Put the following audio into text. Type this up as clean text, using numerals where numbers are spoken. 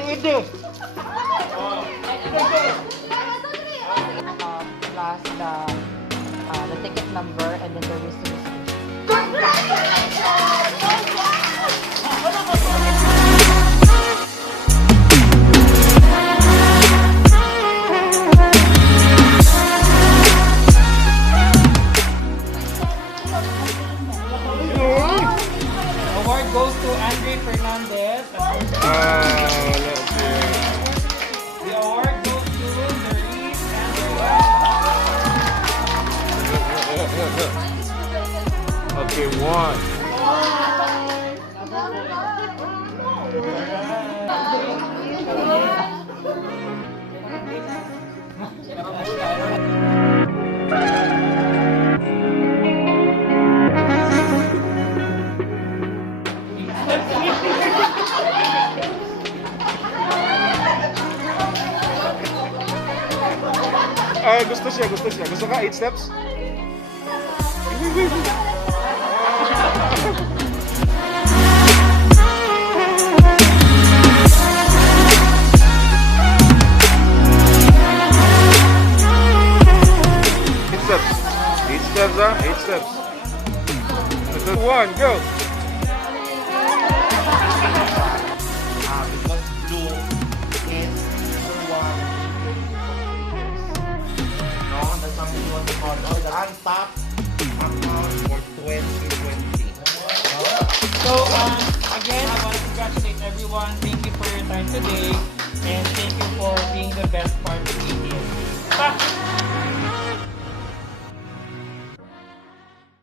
Ide. Plus the ticket number and then the receipt. Award goes to Andre Fernandez. Let's see. The award goes to Nerese Andrea. Okay, one. Gusto siya. Gusto ka 8 steps? Eight steps, huh? 8 steps. This is 1, go! Because blue is number 1. No, that's something you want to call. Oh, the untapped account for 2020. So, again, I want to congratulate everyone. Thank you for your time today. And thank you for being the best